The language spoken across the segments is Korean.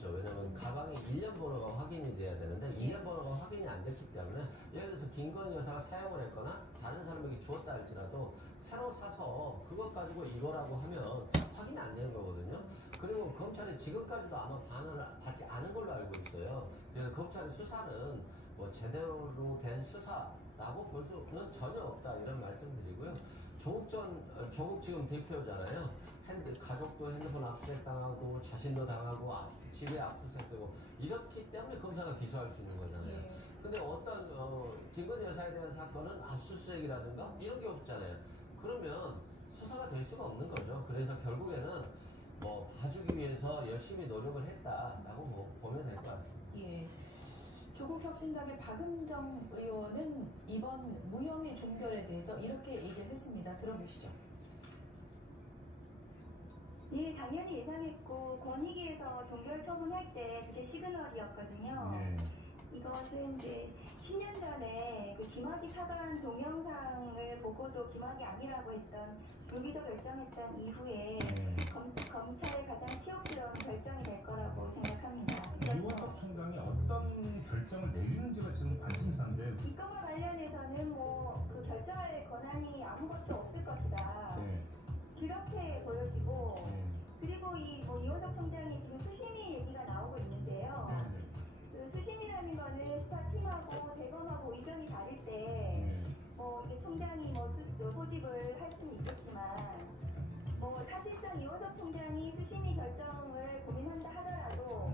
있죠. 왜냐면 가방이 1년 번호가 확인이 돼야 되는데 2년 번호가 확인이 안 됐기 때문에 예를 들어서 김건희 여사가 사용을 했거나 다른 사람에게 주었다 할지라도 새로 사서 그것 가지고 이거라고 하면 확인이 안 되는 거거든요. 그리고 검찰이 지금까지도 아마 반응을 받지 않은 걸로 알고 있어요. 그래서 검찰의 수사는 뭐 제대로 된 수사라고 볼 수는 전혀 없다 이런 말씀드리고요. 조국 지금 대표잖아요. 가족도 핸드폰 압수수색 당하고 자신도 당하고 집에 압수수색되고 이렇기 때문에 검사가 기소할 수 있는 거잖아요. 근데 어떤 김건희 여사에 대한 사건은 압수수색이라든가 이런 게 없잖아요. 그러면 수사가 될 수가 없는 거죠. 그래서 결국에는 뭐 봐주기 위해서 열심히 노력을 했다라고 보면 될 것 같습니다. 예. 조국 혁신당의 박은정 의원은 이번 무혐의 종결에 대해서 이렇게 얘기를 했습니다. 들어보시죠. 예, 당연히 예상했고 권익위에서 종결 처분할 때 그게 시그널이었거든요. 이것은 이제 10년 전에 그 김학의 사과한 동영상을 보고도 김학의 아니라고 했던 불기소 결정했던 이후에 검찰의 가장 치욕스러운 결정이 될 거라고 생각합니다. 이원석 총장이 어떤 결정을 내리는지가 지금 관심사인데 입건과 관련해서는 뭐 그 결정할 권한이 아무것도 없을 것이다. 그렇게 보여지고 그리고 이원석 총장이 지금 수심이 얘기가 나오고 있는데요. 그 수심이라는 거는 수사팀하고 대검하고 의견이 다를 때 이제 총장이 소집을 할 수는 있겠지만 사실상 이원석 총장이 수심이 결정을 고민한다 하더라도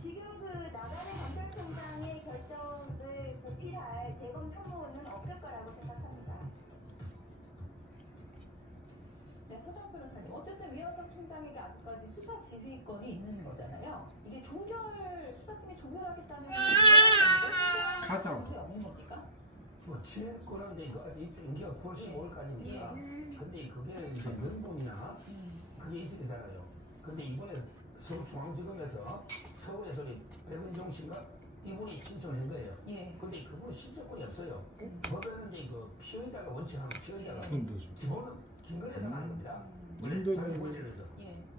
지금 그 나가는 경찰청장의 결정을 보필할 대검 참모는 없을 거라고 생각합니다. 네, 서정 변호사님. 어쨌든 이원석 총장에게 아직까지 수사 지휘권이 있는 거잖아요. 이게 수사팀이 종결하겠다면 가자. 없는 겁니까? 뭐 취했거나 이제 입주 임기가 9월 15일까지입니다. 근데 그게 이제 면봉이나 그게 있어야 되잖아요. 근데 이번에 서울중앙지검에서 서울에서 백은종 씨인가 이분이 신청을 한 거예요. 근데 그분은 신청권이 없어요. 법에는 이제 그 피의자가 원칙하는 피의자가 기본은 김건희 여사가 하는 겁니다. 자기 권리를 위해서.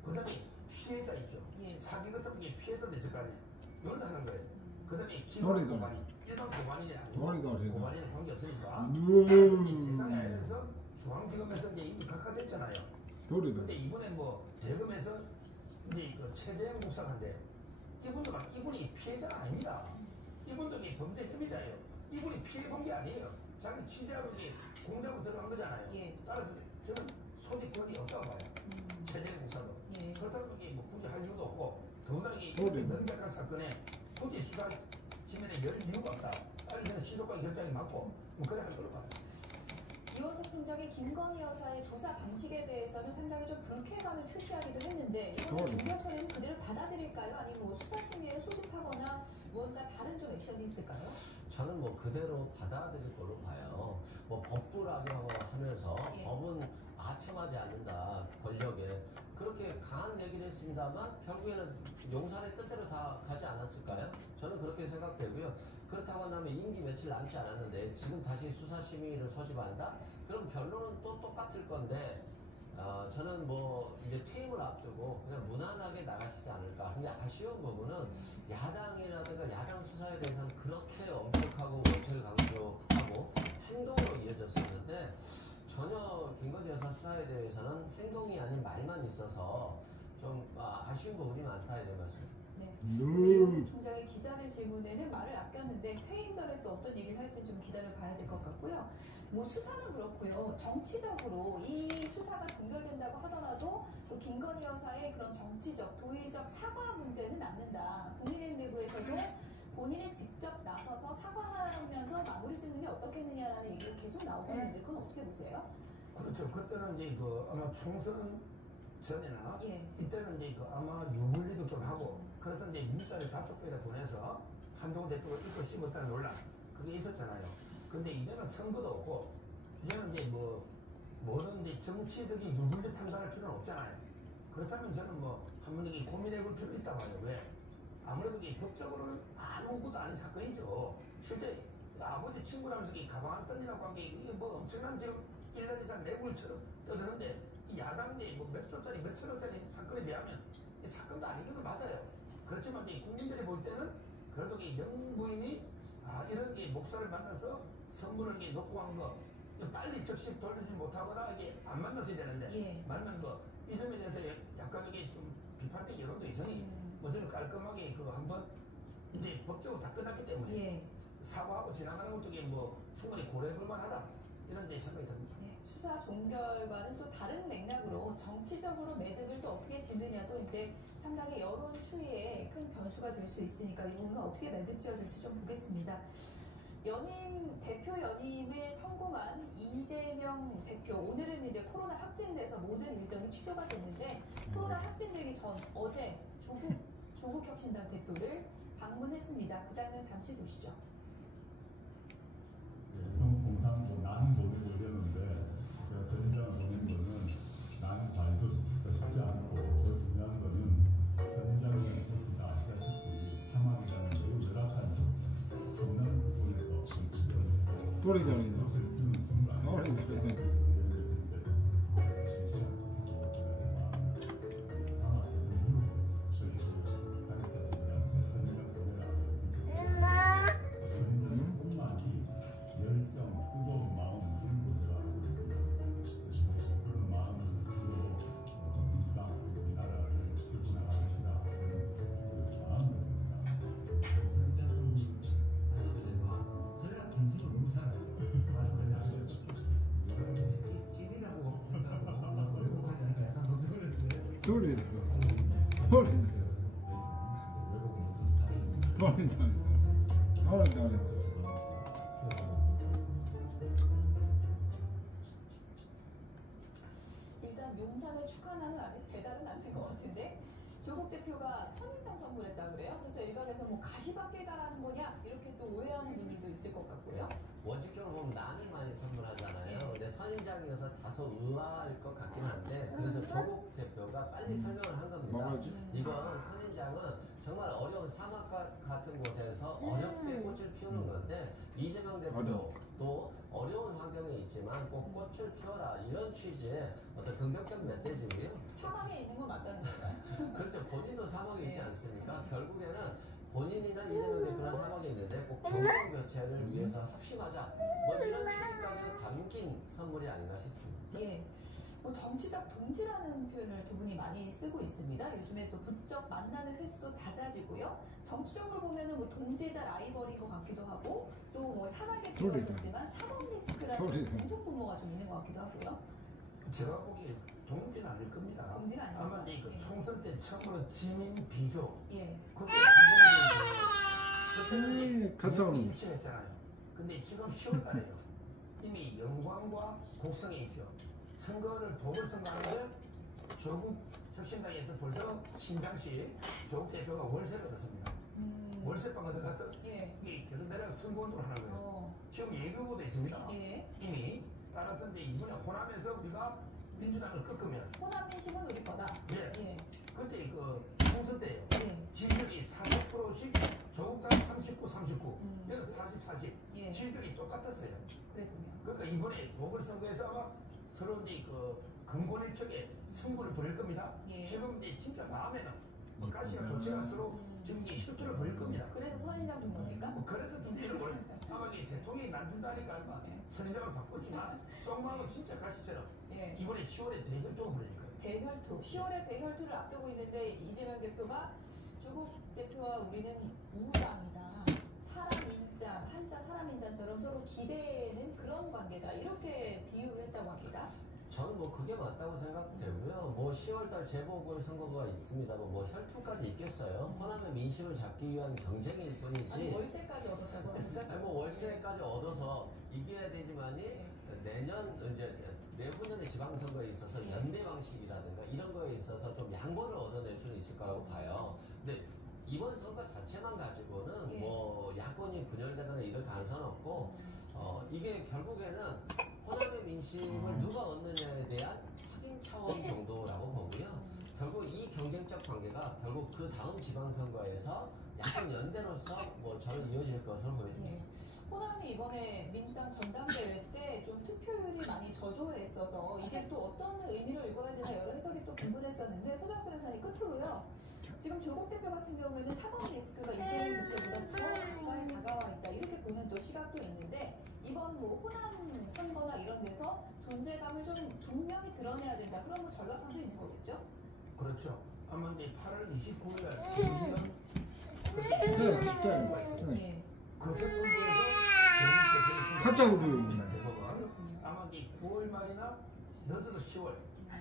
그 다음에 피해자 있죠. 사기 같은 게 피해자도 있을 거 아니에요. 이걸 하는 거예요. 그 다음에 기본 고발인, 일반 고발인이 아니고 고발인은 관계없으니까 대상이 아니면서 중앙지검에서 이제 이미 각하됐잖아요. 근데 이번에 대검에서 이제 그 최재형 목사한데 이분이 피해자가 아닙니다. 이분도 범죄 혐의자예요. 이분이 피해 본 게 아니에요. 자기 취재하고 공작으로 들어간 거잖아요. 따라서 저는 소집권이 없다고 봐요. 최재형 목사도. 그렇다면 이게 굳이 할 이유도 없고 더군다나 이게 명백한 사건에 굳이 수사심의에 열 이유가 없다. 빨리 그냥 시도과 결정이 맞고 그래 할 걸로 봐요. 이원석 총장이 김건희 여사의 조사 방식에 대해서는 상당히 좀 불쾌감을 표시하기도 했는데 이번 종결 처리는 그대로 받아들일까요? 아니면 수사심의를 소집하거나 무언가 다른 좀 액션이 있을까요? 저는 그대로 받아들일 걸로 봐요. 법부라고 하면서 법은 아첨하지 않는다 권력에 그렇게 강한 얘기를 했습니다만 결국에는 용산의 뜻대로 다 가지 않았을까요? 저는 그렇게 생각되고요. 그렇다고 한다면 임기 며칠 남지 않았는데 지금 다시 수사심의를 소집한다? 그럼 결론은 또 똑같을 건데 저는 이제 퇴임을 앞두고 그냥 무난하게 나가시지 않을까. 근데 아쉬운 부분은 야당이라든가 야당 수사에 대해서는 그렇게 엄격하고 원칙을 강조하고 행동으로 이어졌었는데 전혀 김건희 여사 수사에 대해서는 행동이 아닌 말만 있어서 좀 아쉬운 부분이 많다 이런 말씀. 이원석 총장이 기자들 질문에는 말을 아꼈는데 퇴임 전에 또 어떤 얘기를 할지 좀 기다려봐야 될 것 같고요. 수사는 그렇고요. 정치적으로 이 수사가 종결된다고 하더라도 또 김건희 여사의 그런 정치적, 도의적 사과 문제는 남는다. 국민의힘 내부에서도 본인이 직접 나서서 사과하면서 마무리 짓는 게 어떻겠느냐라는 얘기가 계속 나오고 있는데 그건 어떻게 보세요? 그렇죠. 그때는 이제 아마 총선 전에나 이때는 이제 아마 유불리도 좀 하고 그래서 이제 문자를 5배나 보내서 한동훈 대표가 이끌 씹었다는 논란 그게 있었잖아요. 근데 이제는 선거도 없고 이제는 이제 모든 이제 정치적인 유불리 판단할 필요는 없잖아요. 그렇다면 저는 한번 이게 고민해 볼 필요가 있다고 봐요. 왜? 아무래도 이게 법적으로는 아무것도 아닌 사건이죠. 실제 아버지 친구라면서 가방 하나 던지라고 한 게 이게 엄청난 지금 1년 이상 뇌물처럼 떠드는데 이 야당이 몇 조짜리 몇 천원짜리 사건에 비하면 이 사건도 아닌 것도 맞아요. 그렇지만 이제 국민들이 볼 때는 그래도 이 영부인이 이런 게 목사를 만나서 선물을 이렇게 놓고 한 거 빨리 즉시 돌려주지 못하거나 이게 안 만났어야 되는데 예. 만난 거 이 점에 대해서 약간 이게 좀 비판적 여론도 있으니 뭐 저는 깔끔하게 그 한번 이제 법적으로 다 끝났기 때문에 예. 사과하고 지나가는 것도 이게 뭐 충분히 고려해볼 만하다 이런 데 생각이 듭니다. 네, 수사 종결과는 또 다른 맥락으로 정치적으로 매듭을 또 어떻게 짓느냐도 이제 상당히 여론 추이에 큰 변수가 될 수 있으니까 이 부분은 어떻게 매듭 지어질지 좀 보겠습니다. 대표 연임에 성공한 이재명 대표, 오늘은 이제 코로나 확진돼서 모든 일정이 취소가 됐는데 코로나 확진되기 전 어제 조국 혁신당 대표를 방문했습니다. 그 장면 잠시 보시죠. 공상 나는 보내고 이랬는데 제가 선인장을 보낸 거는 나는 발도 쉽지 않고 더 중요한 거는 선인장의 것이다 아시다시피 사망이라는 매우 열악한 겁나는 부분에서 또래잖아요. 것을 주는 순간 열정, 뜨거운 마음 들고 제가 하고 있습니다. 그런 마음을 들고 민주당 우리나라를 끌고 나갈 것이다 하는 마음을 했습니다. 선인장은 사실은 진심을 너무 잘 알죠. 말씀하신 찐이라고 한다고 왜곡하지 않을까 약간 걱정을 했는데 또래죠. 일단 용산의 축하나는 아직 배달은 안 된 것 같은데 조국 대표가 선인장 선물했다 그래요. 그래서 일각에서 뭐 가시밭길 가라는 거냐 이렇게 또 오해하는 분들도 있을 것 같고요. 원칙적으로 보면 난을 많이 선물하잖아요. 근데 선인장이어서 다소 의아할 것 같긴 한데 그래서 조국 대표가 빨리 설명을 한 겁니다. 먹어야지. 이건 선인장은 정말 어려운 사막 같은 곳에서 어렵게 꽃을 피우는 건데 이재명 대표도 어려운 환경에 있지만 꼭 꽃을 피워라 이런 취지의 어떤 긍정적 메시지고요. 사막에 있는 건 맞다는 건가요? 그렇죠. 본인도 사막에 있지 네. 않습니까? 결국에는 본인이나 이재명 대표나 사막에 있는데 꼭 정권 교체를 위해서 합심하자. 뭐 이런 취지까지 담긴 선물이 아닌가 싶습니다. 예. 뭐 정치적 동지라는 표현을 두 분이 많이 쓰고 있습니다. 요즘에 또 부쩍 만나는 횟수도 잦아지고요. 정치적으로 보면은 뭐 동지자 라이벌인 것 같기도 하고 또 뭐 사막에 비었었지만 사법 리스크라는 공통 분모가 좀 있는 것 같기도 하고요. 제가 보기에 동지는 아닐 겁니다. 동지는 아닙니다. 아마 이제 그 예. 총선 때 처음으로 지민 비조 예. 그때 그때는 가짜로. 일치했잖아요. 근데 지금 10월 달에요. 이미 영광과 곡성에 있죠. 선거를 보궐선거하는데 조국 혁신당에서 벌써 신장시 조국 대표가 월세를 얻었습니다. 월세방에 들어가서 예. 이게 계속 내려가 선거운동을 하는 거예요. 지금 예비후보도 있습니다. 예. 이미 따라서 이제 이번에 호남에서 우리가 민주당을 꺾으면 호남 민심은 우리 거다. 예. 예. 그때 그 총선 때예요. 예. 지지율이 40%씩 조국당 39, 39, 여기는 40, 40. 예. 지지율이 똑같았어요. 그랬군요. 그러니까 이번에 보궐선거에서 아마 서로 이제 그 근본일척에 승부를 벌일 겁니다. 예. 지금 이제 진짜 마음에는 뭐 가시가 도착할수록 지금 이제 혈투를 벌일 겁니다. 그래서 선인장 준 겁니까? 뭐 그래서 준비를 원래 아마 이 대통령이 난 준다니까 아마 예. 선인장을 바꿨지만 속마음은 진짜 가시처럼 예. 이번에 10월에 대혈투가 벌어질 거예요. 대혈투. 10월에 대혈투를 앞두고 있는데 이재명 대표가 조국 대표와 우리는 우당이다. 사람 인자, 한자 사람 인자처럼 서로 기대는 그런 관계다. 이렇게 비유를 했다고 합니다. 저는 뭐 그게 맞다고 생각되고요. 뭐 10월달 재보궐선거가 있습니다만 뭐 혈투까지 있겠어요. 호남의 민심을 잡기 위한 경쟁일 뿐이지. 아니 월세까지 얻었다고 하니까. 아니 뭐 월세까지 얻어서 이겨야 되지만이 네. 내년 이제 내후년의 지방선거에 있어서 연대 방식이라든가 이런 거에 있어서 좀 양보를 얻어낼 수는 있을 거라고 봐요. 근데 이번 선거 자체만 가지고는 예. 뭐 야권이 분열되거나 이럴 가능성은 없고 이게 결국에는 호남의 민심을 누가 얻느냐에 대한 확인 차원 정도라고 보고요. 결국 이 경쟁적 관계가 결국 그 다음 지방선거에서 야권 연대로서 뭐 저는 이어질 것으로 보여집니다. 네. 호남이 이번에 민주당 전당대회 때 좀 투표율이 많이 저조했어서 이게 또 어떤 의미를 읽어야 되나 여러 해석이 또 분분했었는데 소장 변호사님 끝으로요. 지금 조국 대표 같은 경우에는 사법 리스크가 이재명 대표보다 더 가까이 다가와 있다 이렇게 보는 또 시각도 있는데 이번 뭐 호남 선거나 이런 데서 존재감을 좀 분명히 드러내야 된다 그런 뭐 전략도 있는 거겠죠? 그렇죠. 아마 이제 8월 29일날 김기현 네. 그 정부에서 가짜로 대법원 아마 이제 9월 말이나 늦어도 10월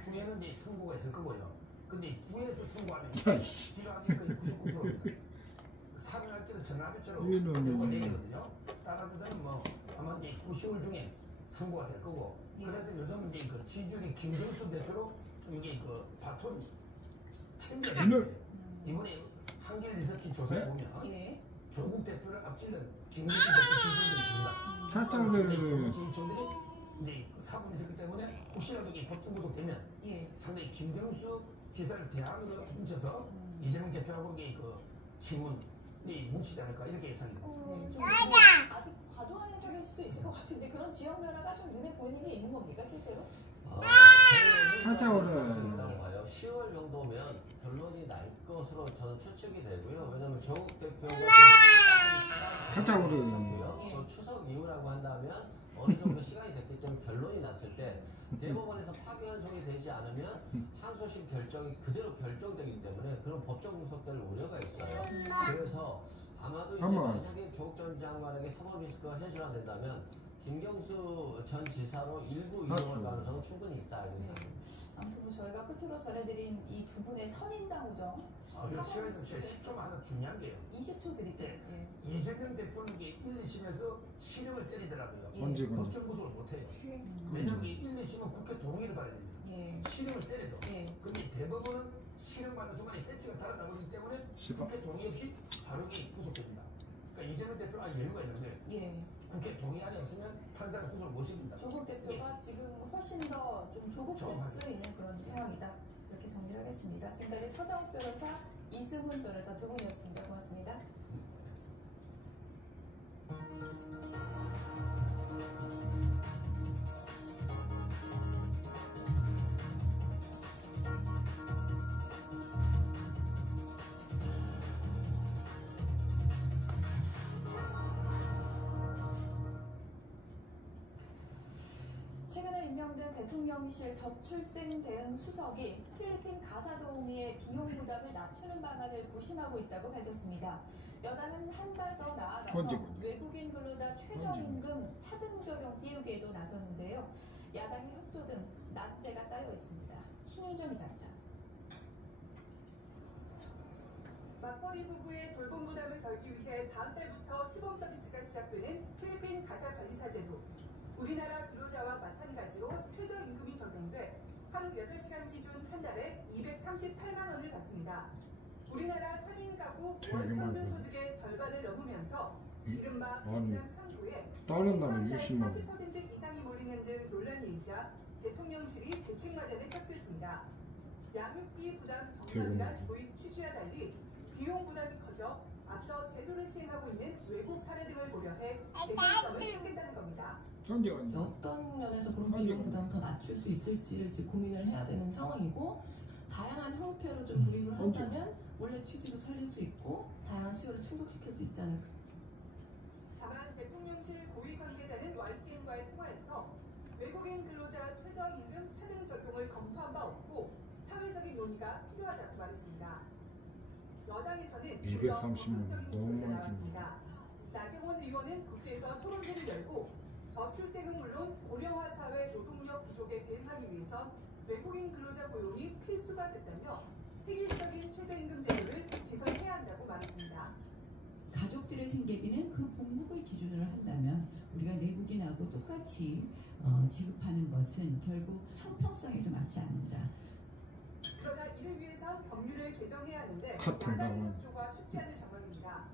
후에는 이제 선고가 있을 거고요. 근데 부에서 선고하면 필요하게 거의 99%입니다. 사면할 때는 전화배처럼 선고가 되거든요. 따라서 저는 뭐 아마 이제 9, 10월 중에 선고가 될 거고 그래서 요즘 이제 그 지지율이 김경수 대표로 좀 이게 그 바톤 챙겨야 이번에 한길 리서치 조사에 보면 예. 조국 대표를 앞질른 김경수 대표 지지율도 있습니다. 가짜를 지지층들이 이제 사건이 있었기 때문에 혹시라도 이게 법정 구속되면 예. 상당히 김경수 지사를 대항으로 훔쳐서 이재명 대표하고 이게 그 신문이 뭉치지 않을까 이렇게 예상이 됩니다. 네, 좀 아직 과도한 해석일 수도 있을 것 같은데 그런 지역 변화가 좀 눈에 보이는 게 있는 겁니까 실제로? 가짜를 있다고 봐요. 10월 정도면 결론이 날 것으로 저는 추측이 되고요. 왜냐하면 조국 대표가 가짜로 또 추석 이후라고 한다면 어느 정도 시간이 됐기 때문에 결론이 났을 때 대법원에서 파기환송이 되지 않으면 항소심 결정이 그대로 결정되기 때문에 그런 법정 구속될 우려가 있어요. 그래서 아마도 이제 만약에 조국 전 장관에게 사법 리스크가 현실화된다면 김경수 전 지사로 일부 이용할 가능성은 충분히 있다 이런 생각입니다. 아무튼 뭐 저희가 끝으로 전해드린 이 두 분의 선인장 우정 이거 시간이 좀 10초만 하나 중요한 게요. 20초 드릴게요. 예. 이재명 대표는 이게 1, 2심에서 실형을 때리더라고요. 예. 법정 구속을 못해요. 왜냐면 1, 2심은 국회 동의를 받아야 됩니다. 예. 실형을 때려도. 예. 근데 대법원은 실형 받는 순간에 배치가 달아나버리기 때문에 국회 동의 없이 바로 이게 구속됩니다. 그러니까 이재명 대표는 아예 여유가 있는 거예요. 예. 국회 동의안이 없으면 판사가 구속을 못 시킵니다. 조국 대표가 지금 훨씬 더 좀 조국될 수 있는 그런 상황이다. 이렇게 정리를 하겠습니다. 지금까지 서정욱 변호사, 이승훈 변호사 두 분이었습니다. 고맙습니다. 최근에 임명된 대통령실 저출생 대응 수석이 필리핀 가사도우미의 비용 부담을 낮추는 방안을 고심하고 있다고 밝혔습니다. 여당은 한 발 더 나아가서 외국인 근로자 최저임금 차등 적용 띄우기에도 나섰는데요. 야당의 협조 등 난제가 쌓여 있습니다. 신윤정 기자입니다. 맞벌이 부부의 돌봄 부담을 덜기 위해 다음 달부터 시범 서비스가 시작되는 필리핀 가사 관리사 제도. 우리나라 근로자와 마찬가지로 최저임금이 적용돼 하루 8시간 기준 한 달에 238만 원을 받습니다. 우리나라 3인 가구 월 평균 소득의 절반을 넘으면서 이른바 백남 3구에 신청자의 40% 이상이 몰리는 등 논란이 일자 대통령실이 대책 마련에 착수했습니다. 양육비 부담 경감이란 도입 취지와 달리 비용 부담이 커져 앞서 제도를 시행하고 있는 외국 사례 등을 고려해 개선점을 찾겠다는 겁니다. 어떤 면에서 그런 비용 부담을 더 낮출 수 있을지를 지금 고민을 해야 되는 상황이고 다양한 형태로 좀 도입을 한다면 원래 취지도 살릴 수 있고 다양한 수요를 충족시킬 수 있지 않을까. 다만 대통령실 고위 관계자는 YTN과의 통화에서 외국인 근로자 최저임금 차등 적용을 검토한 바 없고 사회적인 논의가 필요하다고 말했습니다. 여당에서는 230만 너무 나왔습니다. 나경원 의원은 국회에서 토론회를 열고 저출생은 물론 고령화 사회 노동력 부족에 대응하기 위해선 외국인 근로자 고용이 필수가 됐다며 획일적인 최저임금 제도를 개선해야 한다고 말했습니다. 가족들의 생계비는 그 본국을 기준으로 한다면 우리가 내국인하고 똑같이 지급하는 것은 결국 형평성에도 맞지 않는다. 그러나 이를 위해서 법률을 개정해야 하는데 야당의 협조가 쉽지 않을 전망입니다.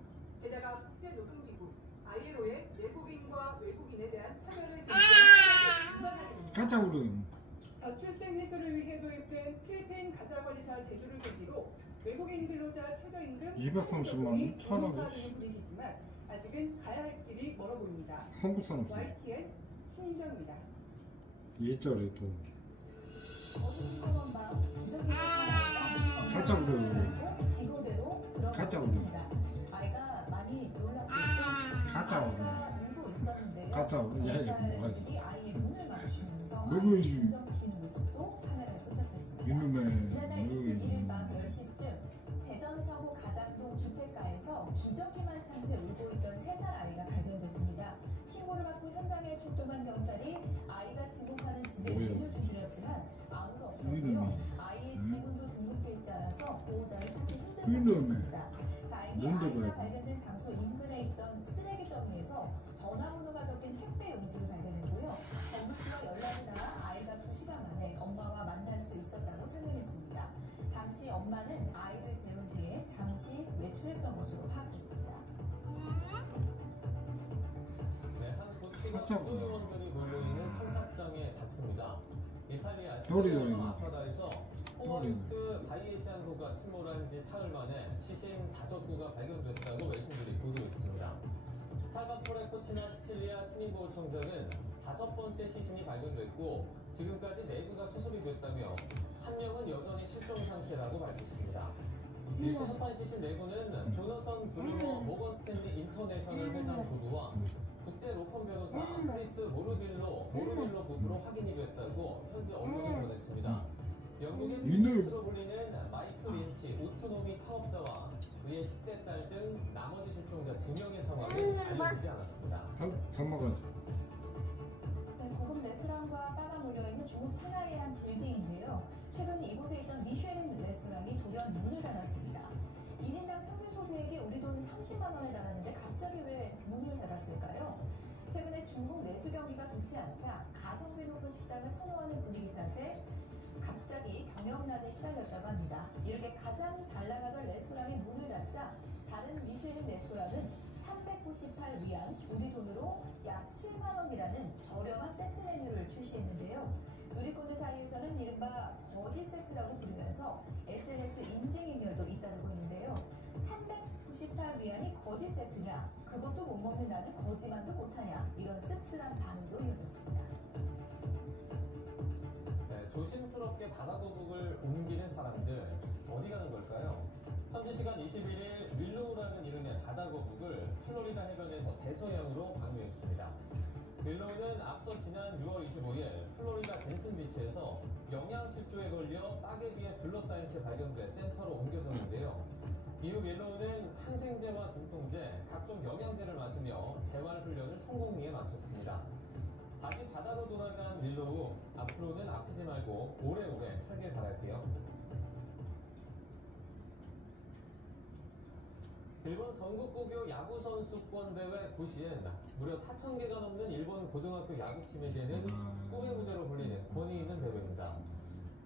게다가 국제노동기구 ILO의 내국인과 외국인에 대한 차별을 가짜로 저출생 해소를 위해 도입된 필리핀 가사관리사 제도를 계기로 외국인 근로자 최저임금 230만 1,000원 분위기지만 아직은 가야 할 길이 멀어 보입니다. 한국 사람 YTN 신정입니다. 2짜리 돈 어느 시공한 밤 부정기가 가짜로 카타오르 야 이거 뭐가 경찰들이 아이의 눈을 맞추면서 너무 아이를 이- 진정시키는 모습도 카메라에 포착됐습니다. 이놈의 지난달 21일 밤 10시쯤 대전 서구 가장동 주택가에서 기저귀만 찬 채 울고 있던 3살 아이가 발견됐습니다. 신고를 받고 현장에 출동한 경찰이 아이가 지목하는 집에 문을 두드렸지만 아무도 없었고요. 아이의 지문도 등록돼 있지 않아서 보호자를 찾기 힘든 상태였습니다. 다행히 아이가 발견된 장소 인근에 있던 쓰레기 더미에서 전화번호가 적힌 택배 용지를 발견했고요. 전북부와 연락이 닿아 아이가 2시간 만에 엄마와 만날 수 있었다고 설명했습니다. 당시 엄마는 아이를 재운 뒤에 잠시 외출했던 것으로 파악됐습니다. 네, 한 도시가 구조요원들이 몰려있는 선착장에 닿습니다. 이탈리아 겨울이다, 시리아 이거. 아파다에서 호머리트 바이에시안호가 침몰한 지 사흘 만에 시신 5구가 발견됐다고 외신들이 보도했습니다. 살바토레 코치나 시칠리아 시민보호청장은 5번째 시신이 발견됐고 지금까지 4구가 수습이 됐다며 한 명은 여전히 실종 상태라고 밝혔습니다. 이 수습한 시신 4구는 조너선 브루머 모건 스탠리 인터내셔널 회장 부부와 국제 로펌 변호사 크리스 모르빌로 부부로 확인이 됐다고 현지 언론이 전했습니다. 영국의 빌리츠로 불리는 마이클 린치 오토노미 창업자와 그의 10대 딸 등 나머지 실종자 2명의 상황은 알려지지 않았습니다. 밥 먹어야지. 네, 고급 레스토랑과 바가 몰려있는 중국 상하이의 한 빌딩인데요. 최근 이곳에 있던 미쉐린 레스토랑이 돌연 문을 닫았습니다. 1인당 평균 소비액이 우리 돈 30만 원에 달하는데 갑자기 왜 문을 닫았을까요? 최근에 중국 내수 경기가 좋지 않자 가성비 높은 식당을 선호하는 분위기 탓에 갑자기 경영난에 시달렸다고 합니다. 이렇게 가장 잘 나가던 레스토랑이 문을 닫자 다른 미쉐린 레스토랑은 398위안, 우리 돈으로 약 7만 원이라는 저렴한 세트 메뉴를 출시했는데요. 누리꾼들 사이에서는 이른바 거지 세트라고 부르면서 SNS 인증 행렬도 잇따르고 있는데요. 398위안이 거지 세트냐, 그것도 못 먹는 나는 거지만도 못하냐, 이런 씁쓸한 반응도 이어졌습니다. 네, 조심스럽게 바다거북을 옮기는 사람들 어디 가는 걸까요? 현지 시간 21일 윌로우라는 이름의 바다거북을 플로리다 해변에서 대서양으로 방류했습니다. 윌로우는 앞서 지난 6월 25일 플로리다 젠슨비치에서 영양실조에 걸려 따개비에 둘러싸인 채 발견돼 센터로 옮겨졌는데요. 이후 윌로우는 항생제와 진통제, 각종 영양제를 맞으며 재활훈련을 성공리에 마쳤습니다. 다시 바다로 돌아간 윌로우, 앞으로는 아프지 말고 오래오래 살길 바랄게요. 일본 전국고교 야구선수권 대회 고시엔 무려 4,000개가 넘는 일본 고등학교 야구팀에게는 꿈의 무대로 불리는 권위 있는 대회입니다.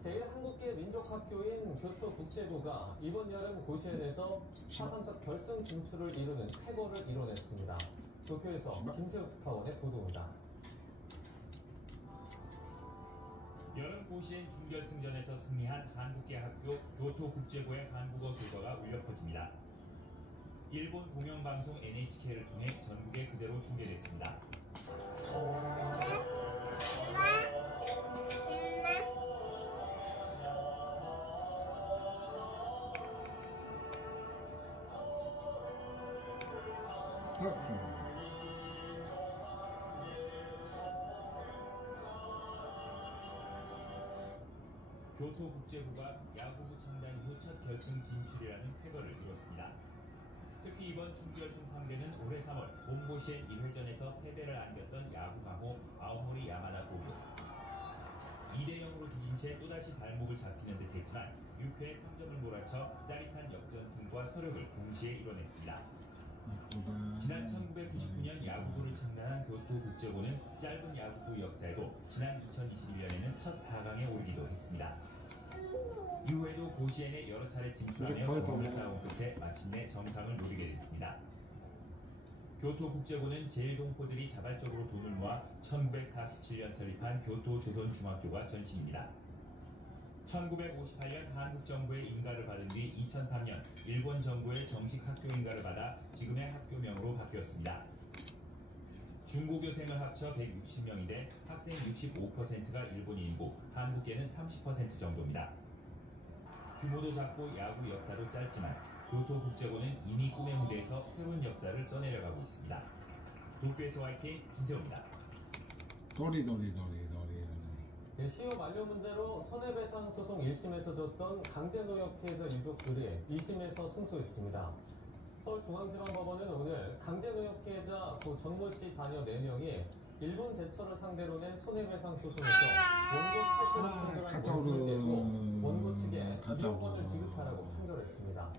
제1한국계 민족학교인 교토국제고가 이번 여름 고시엔에서 4.3차 결승 진출을 이루는 쾌거를 이뤄냈습니다. 도쿄에서 김세우 특파원의 보도입니다. 여름 고시엔 준결승전에서 승리한 한국계 학교 교토국제고의 한국어 교과가 울려 퍼집니다. 일본 공영방송 NHK를 통해 전국에 그대로 중계됐습니다. 교토국제고가 야구부 창단 후 첫 결승 진출이라는 쾌거를 이뤘습니다. 특히 이번 준결승 상대는 올해 3월 본고시엔 1회전에서 패배를 안겼던 야구 강호 아오모리 야마다 고교. 2대0으로 뒤진 채 또다시 발목을 잡히는 듯 했지만 6회에 3점을 몰아쳐 짜릿한 역전승과 서력을 동시에 이뤄냈습니다. 지난 1999년 야구부를 창단한 교토국제고는 짧은 야구부 역사에도 지난 2021년에는 첫 4강에 오르기도 했습니다. 이후에도 고시엔에 여러 차례 진출하며 경험을 쌓은 끝에 마침내 정상을 노리게 됐습니다. 교토국제고는 제1동포들이 자발적으로 돈을 모아 1947년 설립한 교토조선중학교가 전신입니다. 1958년 한국 정부의 인가를 받은 뒤 2003년 일본 정부의 정식 학교 인가를 받아 지금의 학교명으로 바뀌었습니다. 중고교생을 합쳐 160명인데 학생 65%가 일본인이고 한국계는 30% 정도입니다. 규모도 작고 야구 역사도 짧지만 교토국제고는 이미 꿈의 무대에서 새로운 역사를 써내려가고 있습니다. 도쿄에서 화이팅 김세호입니다. 도리도리. 시효 만료 문제로 손해배상 소송 1심에서 졌던 강제노역 피해자 유족들이 2심에서 승소했습니다. 서울중앙지방법원은 오늘 강제노역 피해자 고 정모 씨 자녀 4명이 일본 제철을 상대로 낸 손해배상 소송에서 원고 패소를 판결한 것을 떼고 원고 측에 2억 원을 지급하라고 판결했습니다.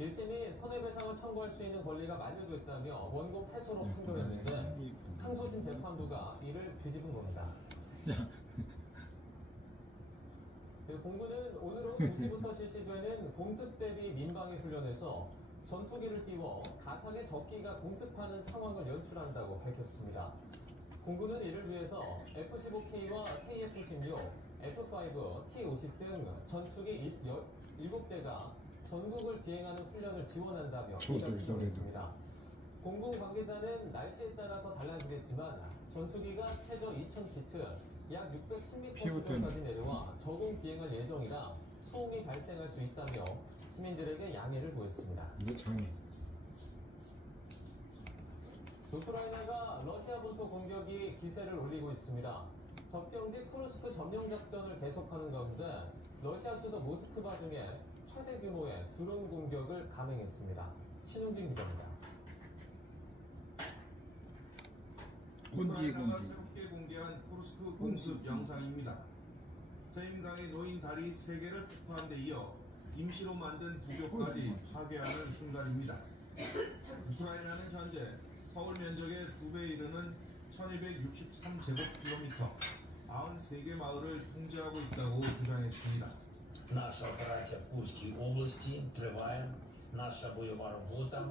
1심이 손해배상을 청구할 수 있는 권리가 만료됐다며 원고 패소로 판결했는데 항소심 재판부가 이를 뒤집은 겁니다. 공군은 오늘 오후 2시부터 실시되는 공습 대비 민방위 훈련에서 전투기를 띄워 가상의 적기가 공습하는 상황을 연출한다고 밝혔습니다. 공군은 이를 위해서 F-15K와 KF-16, F-5, T-50 등 전투기 7대가 전국을 비행하는 훈련을 지원한다며 이같이 전했습니다. 공군 관계자는 날씨에 따라서 달라지겠지만 전투기가 최저 2,000피트, 약 610m 수준까지 내려와 적응 비행할 예정이라 소음이 발생할 수 있다며 시민들에게 양해를 보였습니다. 우크라이나가 러시아 본토 공격이 기세를 올리고 있습니다. 접경지 쿠르스크 점령 작전을 계속하는 가운데 러시아 수도 모스크바 등에 최대 규모의 드론 공격을 감행했습니다. 신웅진 기자입니다. 우크라이나가 새롭게 공개한 쿠르스크 공습 영상입니다. 세임강에 놓인 다리 3개를 폭파한 데 이어 임시로 만든 부교까지 파괴하는 순간입니다. 우크라이나는 현재 서울 면적의 2배에 이르는 1263제곱킬로미터, 93개 마을을 통제하고 있다고 주장했습니다. Наша операція в Курській області триває. Наша бойова робота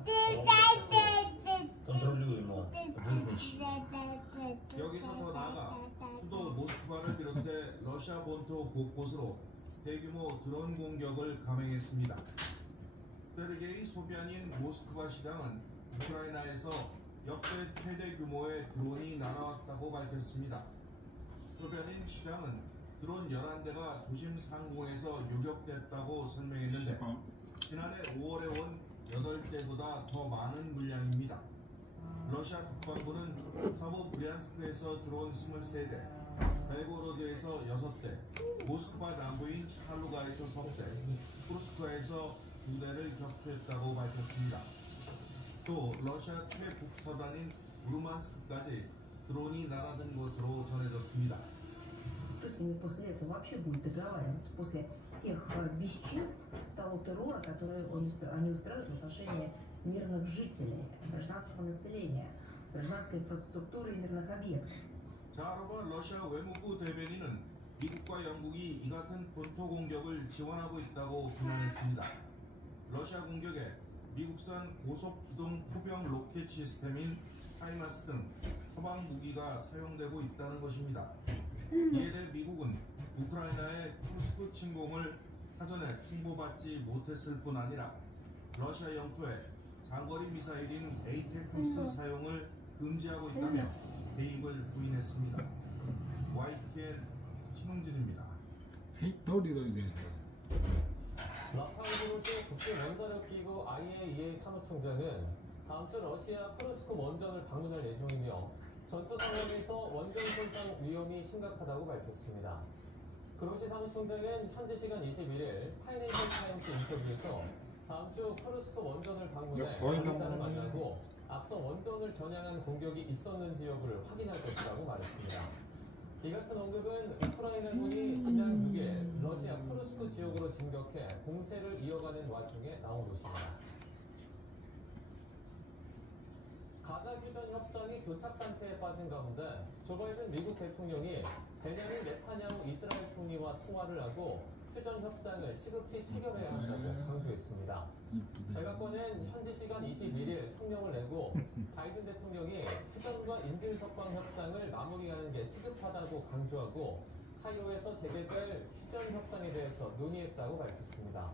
контролюємо визначення. 여기서 더 나아가 수도 모스크바를 비롯해 러시아 본토 곳곳으로 대규모 드론 공격을 감행했습니다. 세르게이 소비안인 모스크바 시장은 우크라이나에서 역대 최대 규모의 드론이 날아왔다고 밝혔습니다. 소비안인 시장은 드론 11대가 도심 상공에서 요격됐다고 설명했는데 지난해 5월에 온 8대보다 더 많은 물량입니다. 러시아 국방부는 서부브리안스크에서 드론 23대, 벨고로드에서 6대, 모스크바 남부인 칼루가에서 3대, 쿠르스크에서 2대를 격추했다고 밝혔습니다. 또 러시아 최북서단인 우르만스크까지 드론이 날아든 것으로 전해졌습니다. Что с ними после этого вообще будет договариваться? После тех бесчинств, того террора, который они устраивают в отношении мирных жителей, гражданского населения, гражданской инфраструктуры и мирных объектов. 자하로바 러시아 외무부 대변인은 미국과 영국이 이 같은 본토 공격을 지원하고 있다고 비난했습니다. 러시아 공격에 미국산 고속 기동 포병 로켓 시스템인 하이마스 등 서방 무기가 사용되고 있다는 것입니다. 이에 대해 미국은 우크라이나의 쿠르스크 침공을 사전에 통보받지 못했을 뿐 아니라 러시아 영토에 장거리 미사일인 에이테크스 사용을 금지하고 있다며 개입을 부인했습니다. YTN 신웅진입니다. 라파엘그로시 국제원자력기구 IAEA 사무총장은 다음 주 러시아 쿠르스크 원전을 방문할 예정이며 전투 상황에서 원전 손상 위험이 심각하다고 밝혔습니다. 그로시 사무총장은 현지 시간 21일 파이낸셜 타임스 인터뷰에서 다음 주 쿠르스크 원전을 방문해 관계자를 만나고 앞서 원전을 겨냥한 공격이 있었는지 여부를 확인할 것이라고 말했습니다. 이 같은 언급은 우크라이나군이 지난 6일 러시아 쿠르스크 지역으로 진격해 공세를 이어가는 와중에 나온 것입니다. 가자 휴전 협상이 교착 상태에 빠진 가운데 조 바이든 미국 대통령이 베냐민 네타냐후 이스라엘 총리와 통화를 하고 휴전 협상을 시급히 체결해야 한다고 강조했습니다. 백악관은 현지 시간 21일 성명을 내고 바이든 대통령이 휴전과 인질석방 협상을 마무리하는 게 시급하다고 강조하고 카이로에서 재개될 휴전 협상에 대해서 논의했다고 밝혔습니다.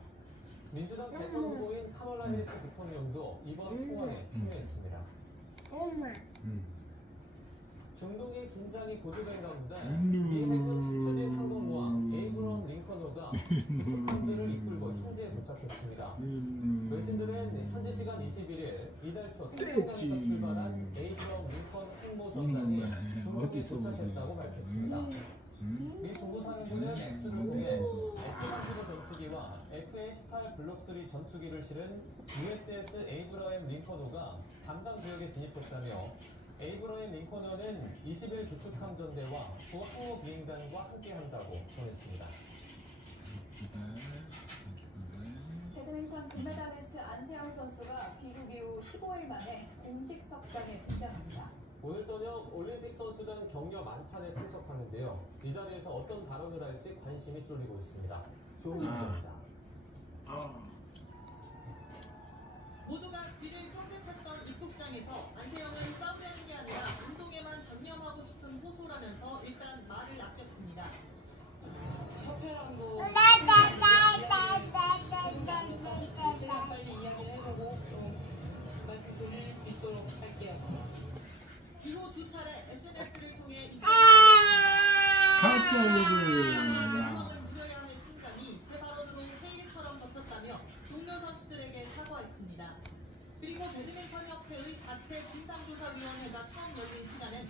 민주당 대선 후보인 카멀라 해리스 부통령도 이번 통화에 참여했습니다. 중동의 긴장이 고조된 가운데 미 해군 추진 항공모함 에이브럼 링컨호가 구축함들을 이끌고 현지에 도착했습니다. 외신들은 현지 시간 21일 이달 초 태평양에서 출발한 에이브럼 링컨 홍보 전단이 중국에 도착했다고 밝혔습니다. 미 중부사령부는 X조국에 F-35 전투기와 FA-18 블록3 전투기를 실은 USS 에이브러햄 링컨호가 담당 구역에 진입했다며 에이브러햄 링컨호는 20일 구축함전대와 두 항모 비행단과 함께한다고 전했습니다. 배드민턴 금메달리스트 안세영 선수가 귀국 이후 15일 만에 공식 석상에 등장합니다. 오늘 저녁 올림픽 선수단 격려 만찬에 참석하는데요. 이 자리에서 어떤 발언을 할지 관심이 쏠리고 있습니다. 조은희 기자입니다. 모두가 귀를 쫑긋했던 입국장에서 안세영은 싸우려는 게 아니라 운동에만 전념하고 싶은 호소라면서 일단 말을 아꼈습니다. 협회랑도 빨리 이야기를 해보고 또 말씀 드릴 수 있도록 할게요. 이후 두 차례 SNS를 통해 누려야 할 순간이 제 발언으로 해일처럼 덮였다며 동료 선수들에게 사과했습니다. 그리고 배드민턴협회의 자체 진상조사위원회가 처음 열린 시간은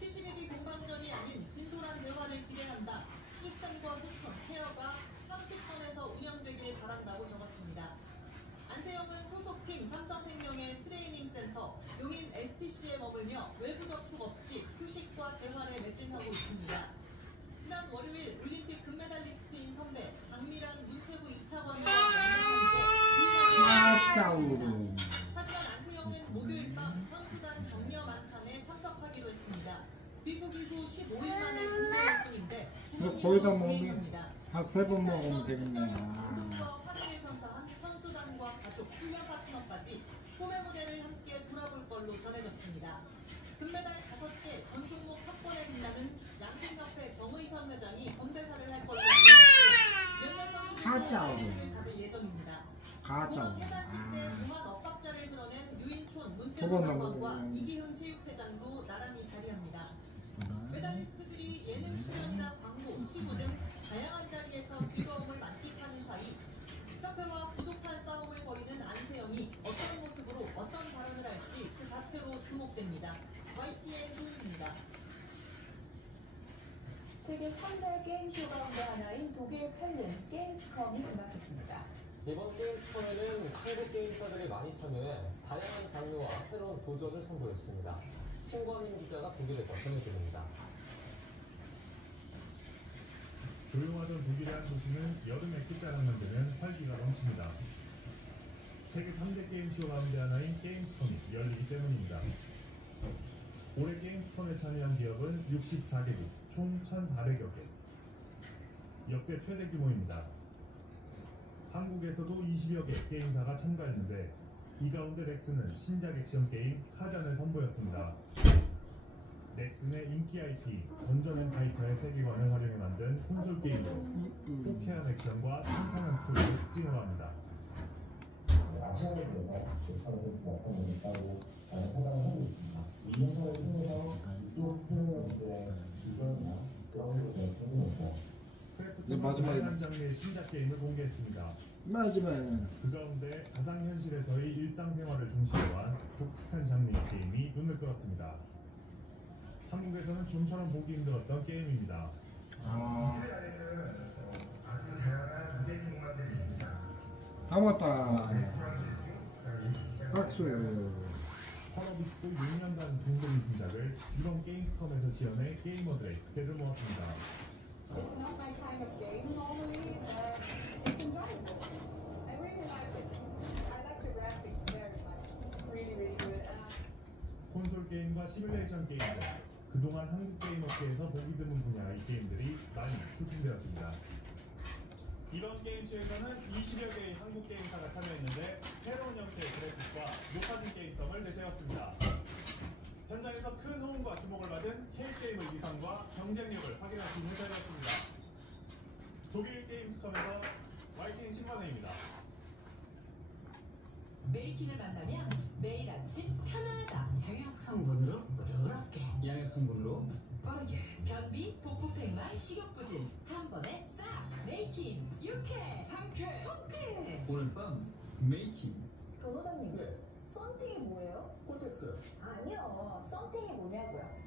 72기 공방전이 아닌 진솔한 대화를 기대한다. 시스템과 소통, 케어가 상식선에서 운영되길 바란다고 적었습니다. 안세영은 소속팀 삼성생명의 트레이닝센터 용인 STC에 머물며 외부 접촉 없이 휴식과 재활에 매진하고 있습니다. 지난 월요일 올림픽 금메달리스트인 선배 장미란 문체부 2차관과 만났는데 하지만 안세영은 목요일 밤 선수단 격려 만찬에 참석하기로 했습니다. 귀국 이후 15일 만에 국내 활동인데 거기다 먹으면 한 3번 먹으면 되겠네. 운동과 활약을 선사한 선수단과 가족, 훈련 파트너까지 꿈의 무대를 함께 돌아볼 걸로 전해졌습니다. 금메달 5개, 전 종목 석권에 빛나는 양궁협회 정의선 회장이 건배사를 할 걸로 알려졌고 몇몇 선수들도 잡을 예정입니다. 이번 회단식 때 무한 엇박자를 드러낸 유인촌 문체부 장관과 이기훈 체육회장도 나란히 자리합니다. 메달리스트들이 예능 출연이나 광고, 시구 등 다양한 자리에서 즐거움을 만끽하는 사이 협회와 고독한 싸움을 벌이는 안세영이 어떤 모습으로 어떤 발언을 할지 그 자체로 주목됩니다. YTN 조은지입니다. 세계 3대 게임쇼 가운데 하나인 독일 쾰른 게임스컴이 음악했습니다. 이번 게임스컴에는 한국 게임사들이 많이 참여해 다양한 장르와 새로운 도전을 선보였습니다. 신권임 기자가 독일에서 전해드립니다. 조용하던 독일의 한 도시는 여름에 끝자락 만드는 활기가 넘칩니다. 세계 3대 게임쇼 가운데 하나인 게임스컴이 열리기 때문입니다. 올해 게임스컴에 참여한 기업은 64개국, 총 1,400여 개. 역대 최대 규모입니다. 한국에서도 20여 개 게임사가 참가했는데 이 가운데 넥슨은 신작 액션 게임 카잔을 선보였습니다. 넥슨의 인기 IP, 던전 앤 파이터의 세계관을 활용해 만든 콘솔 게임으로 호쾌한 액션과 탄탄한 스토리를 특징으로 합니다. 크래프트는 다양한 장르의 신작 게임을 공개했습니다. 그 가운데 가상현실에서의 일상생활을 중심으로 한 독특한 장르의 게임이 눈을 끌었습니다. 한국에서는 좀처럼 보기 힘들었던 게임입니다. 문제 안에는 아주 다양한 무대 경험들이 있습니다. 아무것도 박수. 펄어비스도 6년간 공동인 신작을 이번 게임스컴에서 지원해 게이머들의 기대를 모았습니다. It's not my kind of game normally, but it's enjoyable. I really like it. I like the graphics very much. Really, really good. 콘솔 게임과 시뮬레이션 게임들, 그동안 한국 게임 업계에서 보기 드문 분야의 게임들이 많이 출품되었습니다. 이번 게임쇼에서는 20여 개의 한국 게임사가 참여했는데 새로운 형태의 그래픽과 높아진 게임성을 내세웠습니다. 현장에서 큰 호응과 주목을 받은 K게임의 위상과 경쟁력을 확인할 수 있는 자리였습니다. 독일 게임스컴에서 YTN 신관혜입니다. 메이킹을 만나면 매일 아침 편안하다. 생약 성분으로 부드럽게, 양약 성분으로 빠르게, 변비, 복부 팽만, 식욕부진 한 번에 싹. 메이킹 유쾌, 상쾌, 통쾌. 오늘 밤 메이킹. 변호사님, 썸띵이 뭐예요? 콘텍스. 아니요. 썸띵이 뭐냐고요.